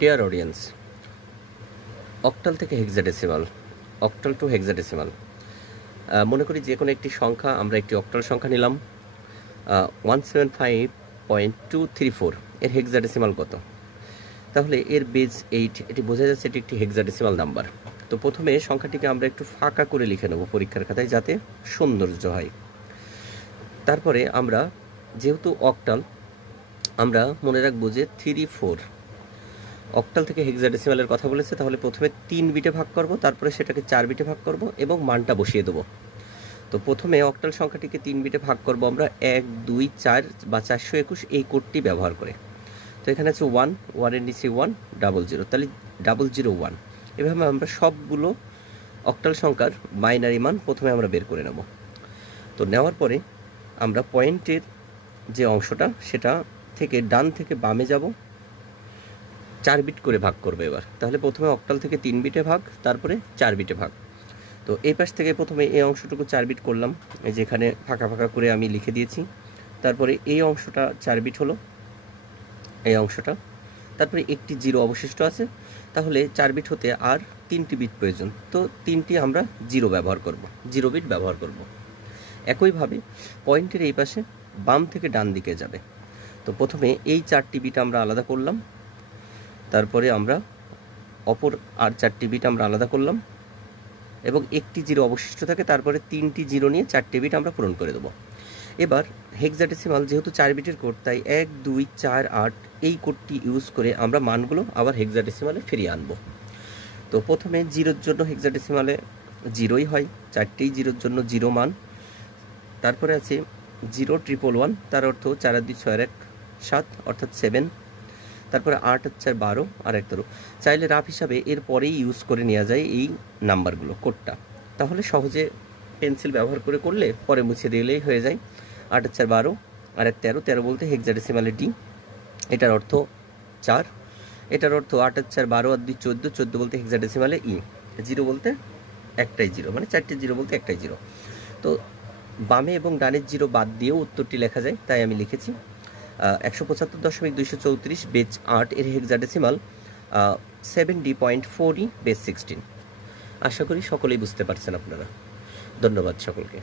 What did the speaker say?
Dear audience, octal থেকে hexadecimal, octal two hexadecimal, মনে করি যে কোনো একটি সংখ্যা আমরা একটি অক্টাল সংখ্যা নিলাম 175.234, এর হেক্সাডেসিমাল কত? তাহলে এর বেজ 8, এটি বোঝা যাচ্ছে এটি একটি হেক্সাডেসিমাল নাম্বার। তো প্রথমে সংখ্যাটিকে আমরা একটু ফাঁকা করে লিখে নেব পরীক্ষার খাতায়, যাতে সৌন্দর্য হয়। তারপরে আমরা যেহেতু অক্টাল, আমরা মনে রাখবো যে 3-4 অক্টাল থেকে হেক্সাডেসিমালের কথা বলেছে, তাহলে প্রথমে 3 বিটে ভাগ করব, তারপরে সেটাকে 4 বিটে ভাগ করব এবং মানটা বসিয়ে দেবো। তো প্রথমে অক্টাল সংখ্যাটিকে 3 বিটে ভাগ করব আমরা 1, 2, 4 বা 421 এই কোডটি ব্যবহার করে। তো এখানে আছে 1 এর নিচে 1 00, তাহলে 001। এভাবে আমরা সবগুলো অক্টাল সংখ্যার বাইনারি মান প্রথমে আমরা বের করে নেব। তো নেওয়ার পরে আমরা পয়েন্টের যে অংশটা, সেটা থেকে ডান থেকে বামে যাব, 4 বিট করে ভাগ করবে এবার। তাহলে প্রথমে অক্টাল থেকে 3 বিটে ভাগ, তারপরে 4 বিটে ভাগ। তো এই পাশ থেকে প্রথমে এই অংশটুকু 4 বিট করলাম, এই যেখানে ফাঁকা ফাঁকা করে আমি লিখে দিয়েছি। তারপরে এই অংশটা 4 বিট হলো, এই অংশটা। তারপরে একটি 0 অবশিষ্ট আছে, তাহলে 4 বিট হতে আর 3টি বিট প্রয়োজন। তো 3টি আমরা 0 ব্যবহার করব, 0 বিট ব্যবহার করব। একইভাবে পয়েন্টের এই পাশে বাম থেকে ডান দিকে যাবে। তো প্রথমে এই 4টি বিট আমরা আলাদা করলাম, তারপরে আমরা অপর আর 4টি বিট আমরা আলাদা করলাম এবং একটি 0 অবশিষ্ট থাকে, তারপরে 3টি 0 নিয়ে 4টি বিট আমরা পূরণ করে দেবো। এবার হেক্সাডেসিমাল যেহেতু 4 বিটের কোড, তাই 1, 2, 4, 8 এই কোডটি ইউজ করে আমরা মানগুলো আবার হেক্সাডেসিমালে ফিরিয়ে আনব। তো প্রথমে 0-র জন্য হেক্সাডেসিমালে 0ই হয়, 4টি 0-র জন্য 0 মান। তারপরে আছে 0,111, তার অর্থ 4 আর 2 6 আর 1 7, অর্থাৎ 7। তারপরে 8 আর 4 12 আর 1 13। চাইলে রাফ হিসাবে এর পরেই ইউজ করে নেওয়া যায় এই নাম্বারগুলো, কোডটা। তাহলে সহজে পেন্সিল ব্যবহার করে করলে পরে মুছে দিলেই হয়ে যায়। 8 আর 4 12 আর 1 13, 13 বলতে হেক্সাডেসিমালে ডি, এটার অর্থ 4। এটার অর্থ 8 আর 4 12 আর 2 14, 14 বলতে হেক্সাডেসিমালে ই। 0 বলতে একটাই 0, মানে 4টে 0 বলতে একটাই 0। তো বামে এবং ডানের 0 বাদ দিয়েও উত্তরটি লেখা যায়, তাই আমি লিখেছি 175.234 বেজ 8 এর হেক্সাডেসিমাল 70.40 বেজ 16। আশা করি সকলেই বুঝতে পারছেন আপনারা। ধন্যবাদ সকলকে।